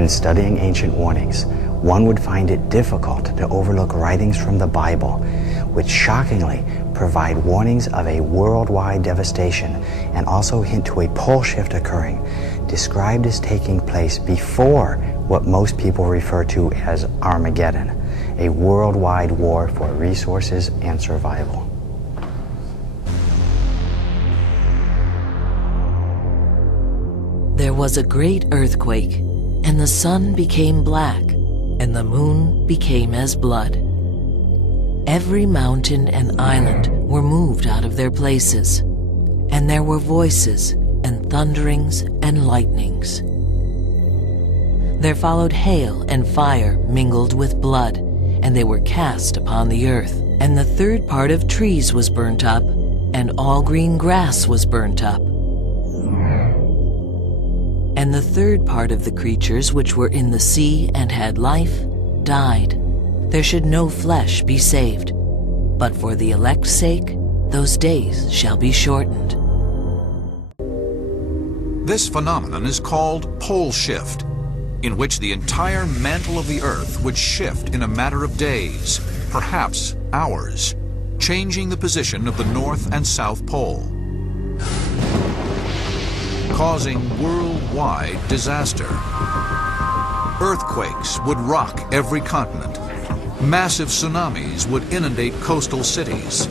When studying ancient warnings, one would find it difficult to overlook writings from the Bible, which shockingly provide warnings of a worldwide devastation and also hint to a pole shift occurring, described as taking place before what most people refer to as Armageddon, a worldwide war for resources and survival. There was a great earthquake, and the sun became black, and the moon became as blood. Every mountain and island were moved out of their places, and there were voices and thunderings and lightnings. There followed hail and fire mingled with blood, and they were cast upon the earth. And the third part of trees was burnt up, and all green grass was burnt up. And the third part of the creatures which were in the sea and had life died. There should no flesh be saved, but for the elect's sake, those days shall be shortened. This phenomenon is called pole shift, in which the entire mantle of the Earth would shift in a matter of days, perhaps hours, changing the position of the North and South Pole, causing worldwide disaster. Earthquakes would rock every continent. Massive tsunamis would inundate coastal cities.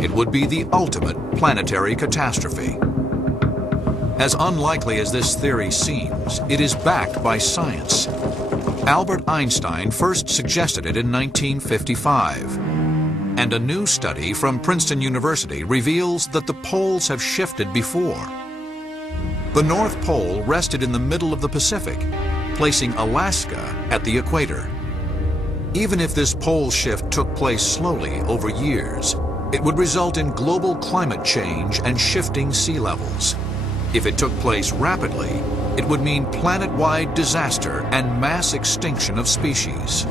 It would be the ultimate planetary catastrophe. As unlikely as this theory seems, it is backed by science. Albert Einstein first suggested it in 1955, and a new study from Princeton University reveals that the poles have shifted before. The North Pole rested in the middle of the Pacific, placing Alaska at the equator. Even if this pole shift took place slowly over years, it would result in global climate change and shifting sea levels. If it took place rapidly, it would mean planet-wide disaster and mass extinction of species.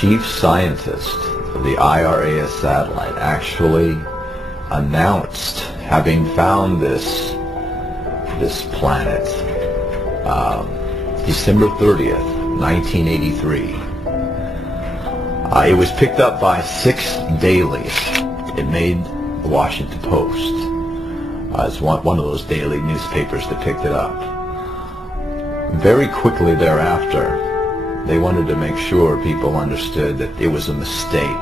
Chief scientist of the IRAS satellite actually announced having found this planet December 30th, 1983. It was picked up by 6 dailies. It made the Washington Post. It's one of those daily newspapers that picked it up. Very quickly thereafter, they wanted to make sure people understood that it was a mistake.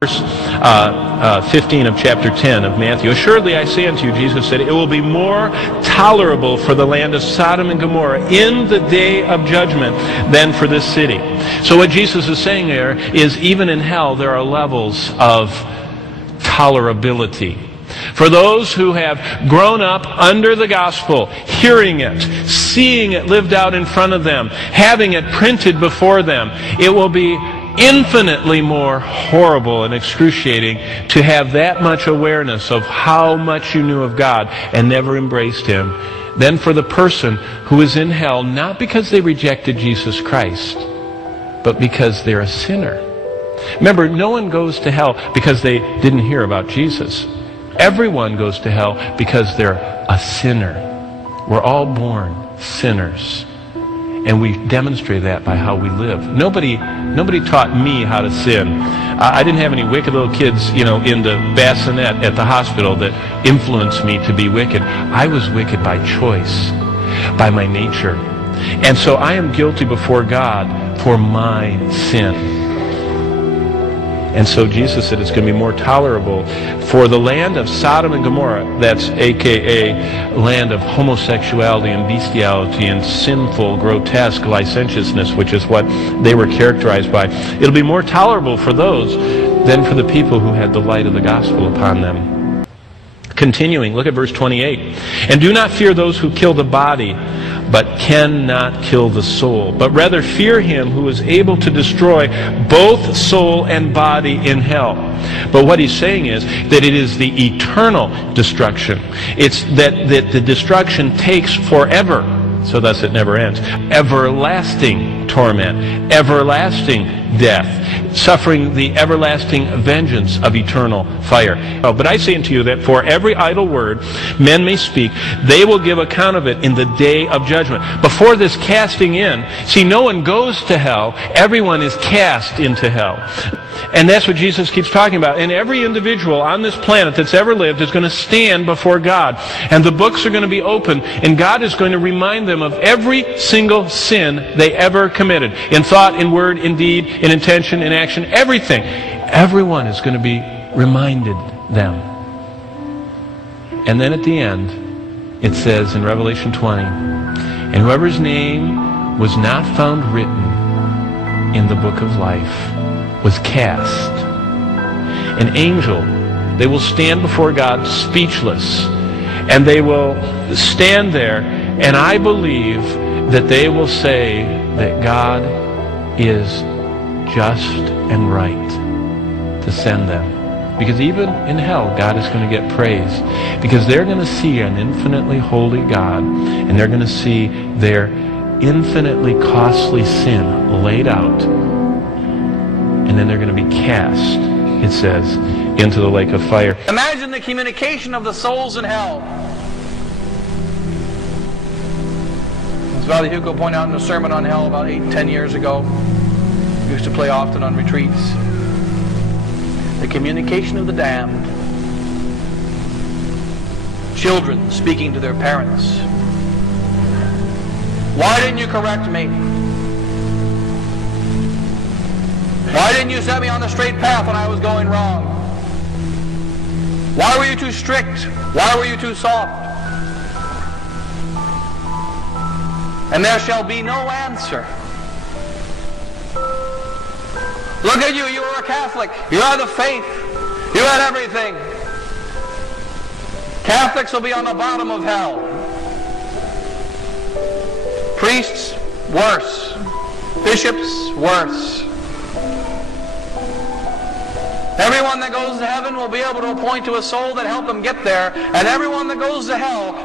Verse 15 of chapter 10 of Matthew. Assuredly I say unto you, Jesus said, it will be more tolerable for the land of Sodom and Gomorrah in the day of judgment than for this city. So what Jesus is saying there is even in hell there are levels of tolerability. For those who have grown up under the gospel, hearing it, seeing it lived out in front of them, having it printed before them, it will be infinitely more horrible and excruciating to have that much awareness of how much you knew of God and never embraced Him than for the person who is in hell, not because they rejected Jesus Christ, but because they're a sinner. Remember, no one goes to hell because they didn't hear about Jesus. Everyone goes to hell because they're a sinner. We're all born sinners. And we demonstrate that by how we live. Nobody taught me how to sin. I didn't have any wicked little kids, in the bassinet at the hospital that influenced me to be wicked. I was wicked by choice, by my nature. And so I am guilty before God for my sin. And so Jesus said it's going to be more tolerable for the land of Sodom and Gomorrah, that's a.k.a. land of homosexuality and bestiality and sinful, grotesque licentiousness, which is what they were characterized by. It'll be more tolerable for those than for the people who had the light of the gospel upon them. Continuing, look at verse 28. And do not fear those who kill the body, but cannot kill the soul, but rather fear him who is able to destroy both soul and body in hell. But what he's saying is that it is the eternal destruction. It's that the destruction takes forever, so thus it never ends. Everlasting torment, everlasting death, suffering the everlasting vengeance of eternal fire. But I say unto you that for every idle word men may speak, they will give account of it in the day of judgment. Before this casting in, see, no one goes to hell, everyone is cast into hell. And that's what Jesus keeps talking about. And every individual on this planet that's ever lived is going to stand before God. And the books are going to be open, and God is going to remind them of every single sin they ever committed. In thought, in word, in deed, in intention, in action, everything. Everyone is going to be reminded them. And then at the end, it says in Revelation 20, and whoever's name was not found written in the book of life was cast. An angel, they will stand before God speechless, and they will stand there, and I believe that they will say that God is just and right to send them. Because even in hell, God is going to get praise. Because they're going to see an infinitely holy God, and they're going to see their infinitely costly sin laid out, and then they're going to be cast, it says, into the lake of fire. Imagine the communication of the souls in hell. As Father Hugo pointed out in a sermon on hell about 8-10 years ago, we used to play often on retreats. The communication of the damned. Children speaking to their parents. Why didn't you correct me? Why didn't you set me on the straight path when I was going wrong? Why were you too strict? Why were you too soft? And there shall be no answer. Look at you, you were a Catholic. You had the faith. You had everything. Catholics will be on the bottom of hell. Priests, worse. Bishops, worse. Everyone that goes to heaven will be able to point to a soul that helped them get there, and everyone that goes to hell